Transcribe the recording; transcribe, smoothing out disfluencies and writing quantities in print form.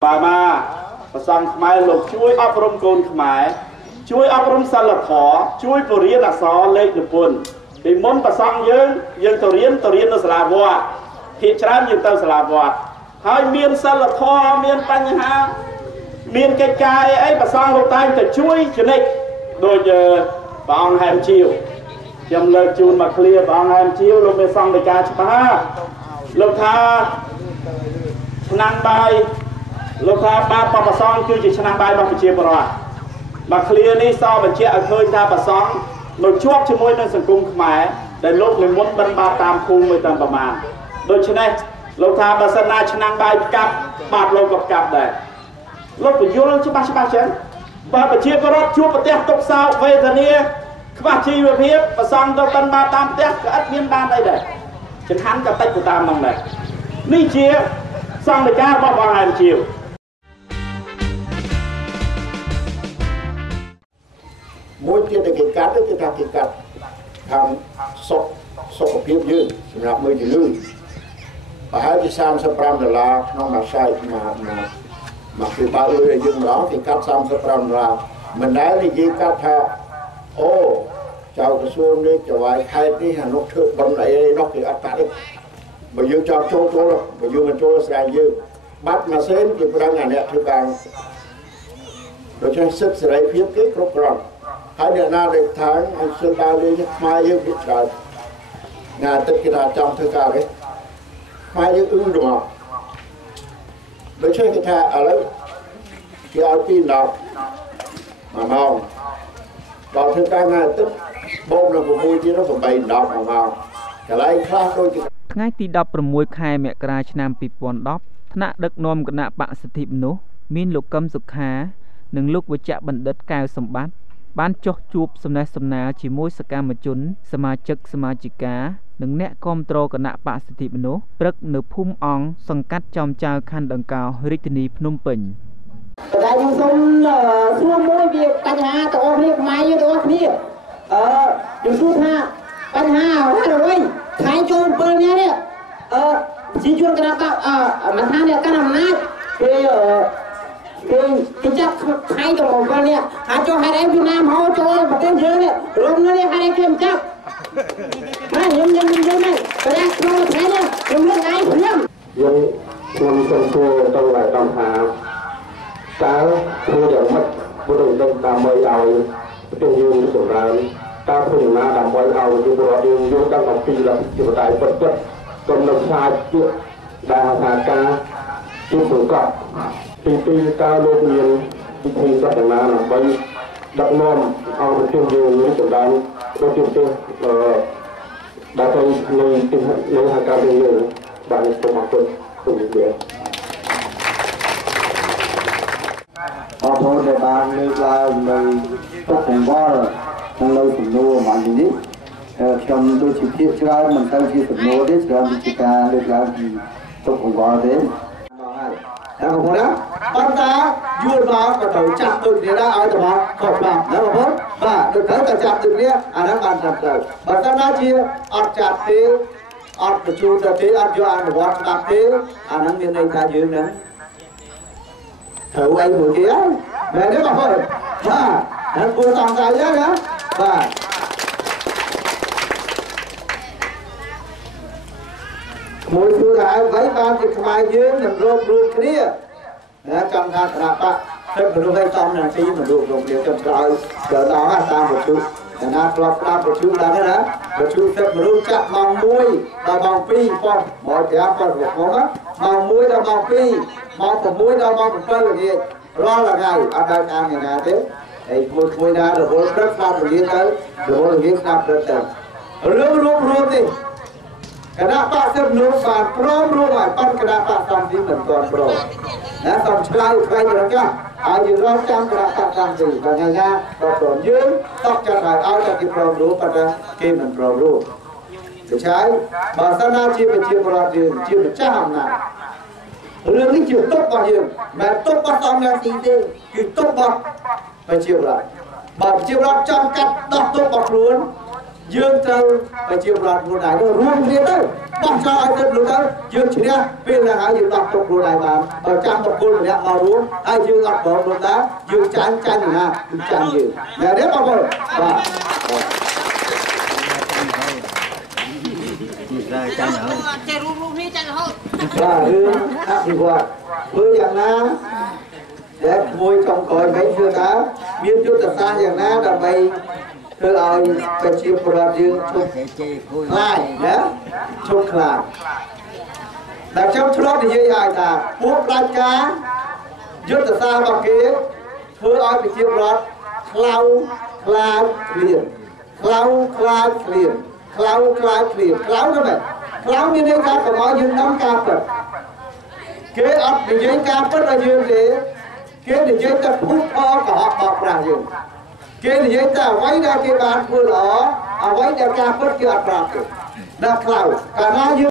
bà ma và sang khmer lục chui áp rôm côn khmer chui áp rôm sal thọ chui bồ riên là sò lên được buồn thì muốn bà sang dương tàu riên nó là vợ hiện trám dương tàu là vợ hai miền sal thọ miền pan ha miền cái ấy bà sang lục tay từ chui cho nên đôi giờ bà ông ham chiều trong lời chun mà clear bà ông ham chiều lục về sang để ca chả lục tha năng bài lúc ta ba bà song cứ chỉ năng bài bằng chia bờ mà clear đi sau mình chia khơi ta bà song một chuốc cho môi nên sừng cung khmer để lúc mình muốn bắn ba tam khung mới tầm bà mà đôi chân này lúc ta bà sanh na năng bài cặp bạt lâu gặp cặp đấy lúc phải vô lên chứ ba chén và bà chia bờ chuốc bà tét tục sao về thế này các chi về phía bà song đâu bắn ba tam tét cả ắt miên ban đây đấy chân hắn cả tay của tam bằng này ní chia xong để ca bỏ vào hàng chiều mỗi tiền để cái cát cái thằng cái cát thằng sọc của phiếu dư là mới chỉ lương và hai cái sam $3 nó mà sai mà khi ba ơi dừng đó thì cát sam $3 mình nói thì gì cát thà ô chào cái xuông đi chào ai khai đi hà nội thượng bấm lại nó thì ắt cả đấy bây giờ cho chỗ rồi bây giờ mình cho sai dư bắt mà xem thì đang ngày này thứ càng rồi cho sức sẽ lấy phiếu kết rốt rồi hai đứa nào để tháng anh sẽ ba đi mai yêu biết trời nhà tất cả trong thứ cả đấy mai yêu đúng không đối với cái thà ở đấy thì ao tin đọc mà mong còn thứ cả ngày tức bông là một mùi chứ nó phải bày đọc mà mong cái này khác đôi chứថ្ងៃទី16 ខែមករាឆ្នាំ2010ថ្នាក់ដឹកនាំគណៈបក្សសិទ្ធិមនុស្សមានលោកកឹមសុខានិងលោកវេជ្ជបណ្ឌិតកែវសម្បត្តិបានចុះជួបសំណេះសំណាលជាមួយសកម្មជនសមាជិកសមាជិកានិងអ្នកគាំទ្រគណៈបក្សសិទ្ធិមនុស្សព្រឹកនៅភូមិអង្គសង្កាត់ចំចៅខណ្ឌដង្កោរាជធានីភ្នំពេញតែខ្ញុំសូមសួរមួយវាបញ្ហាទាំងអស់គ្នាខ្មែរយើងទាំងអស់គ្នាខ្ញុំសួរថាបញ្ហាអ្វីថ្ងៃចូល7នេះជីជួនគណៈបកមិនថាអ្នកកាន់អំណាចគេចាប់ថ្ងៃចូល7នេះអាចចូលហេតុអីវៀតណាមហៅចូលប្រទេសយើងនេះរំនេះហេតុអីគេមិនចាប់ខ្ញុំហ្នឹងប្រទេសក្នុងថ្ងៃនេះខ្ញុំនឹងឯងខ្ញុំសូមសួរទៅឲ្យតំថាតើធ្វើយ៉ាងម៉េចបុរសដើម្បីឲ្យប្រទេសយើងសម្រាប់តើធ្វើយ៉ាងណាដើម្បីឲ្យយុវជនយើងយល់ដឹងអំពីលទ្ធិប្រជាធិបតេយ្យពិតៗកុំនៅខ្លាចទៀតដែលថាការជួបប្រកបទីតើលោកមានវិធីសាស្ត្រណាដើម្បីដឹកនាំឲ្យប្រទេសយើងមានសម្រាប់ដូចជាប្រទេសដែលទៅនៅហៅការយើងបានសូមអរគុណសូមជម្រាបអរគុណដែលបានលើកឡើងនៅទុកកង្វល់ក្នុងលើសំណួរមកនេះខ្ញុំដូចជាភាគច្រើនមិនទៅជាសំណួរទេច្រើនជាការលើកឡើងពីទុកកង្វល់ទេហើយបងប្អូនណាប៉ុន្តែយល់មកក៏ត្រូវចាត់ដូចនេះដែរឲ្យតែមកខុសច្បាប់ណាបងប្អូនបាទដូចត្រូវតែចាត់ដូចនេះអាហ្នឹងបានត្រឹមត្រូវបើសិនណាជាអត់ចាត់ទេអត់បញ្ជូនទៅទេអត់យកអនុវត្តច្បាប់ទេអាហ្នឹងមានន័យថាយើងហ្នឹងត្រូវអីមួយគេហើយមែនទេបងប្អូនបាទហើយគួរសង្ស័យណាបាទមួយគឺថាអ្វីបានជាខ្មែរយើងនឹងរួមគ្នាណាចង់ថាគណៈបកទឹកមនុស្សឲ្យចំនាទីមនុស្សរួមគ្នាចំក្រោយដល់តាមប្រជុំគណៈក្លឹបតាមប្រជុំដល់ណាប្រជុំទឹកមនុស្សចាក់ម៉ោង1ដល់ម៉ោង2ប៉ុស្តិ៍មក5ប៉ុស្តិ៍មកម៉ោង1ដល់ម៉ោង2ម៉ោង6ដល់ម៉ោង7ល្ងាចរាល់ថ្ងៃអត់ដល់អានណាទេហើយមួយណារវល់ព្រឹកស្ដាប់ល្ងាចទៅរវល់ល្ងាចស្ដាប់ព្រឹកទៅរឿងរួមនេះគណៈបកសិទ្ធិមនុស្សបានព្រមរួមឲ្យប៉ុនគណៈបកសំទីមិនទាន់ព្រមណាសូមឆ្លើយខ្វែងរកាសឲ្យយើងរកចាំគណៈបកសំទីដល់ថ្ងៃណាក៏ព្រមយើងតបចាត់ឲ្យតែគេព្រមរួមប៉ុន្តែគេមិនព្រមរួមដូច្នេះបើសិនណាជាប្រជាពលរដ្ឋយើងជាម្ចាស់អំណាចរឿងនេះជាទុករបស់យើងមិនទុករបស់សំណាក់ទីទេគឺទុករបស់ប្រជាពលរដ្ឋបើប្រជាពលរដ្ឋចង់កាត់ដោះទុករបស់ខ្លួន dương trâu và chiều loạt của đại nó luôn liên đấy bóc cho ai dân luôn đấy dương chỉ nha bên là hãy dương đọc tục của đại bản ở trong một côn để màu luôn ai dương ngọc bỏ luôn đá dương chán chán là chán gì nhà đấy bao giờ và thì qua với dạng na để môi trong còi mấy chưa đá miên chút tập xa dạng na đầm bay thưa ơi phải chịu phật dương chụp lại nhé chụp lại đặt trong slot thì như ai ta buộc lại cá chút tập xa bằng kia thưa ơi phải chịu phật cloud clear cloud đó này cloud như thế ta còn nói dương nắm ca phật kế ấp thì dưới ca phật là dương thế kế thì dưới ta phút ho cả họ bọc ra dương kế thì dưới ta quay ra cái bàn vừa đó quay ra ca phật kia ấp ra là cloud cả na dương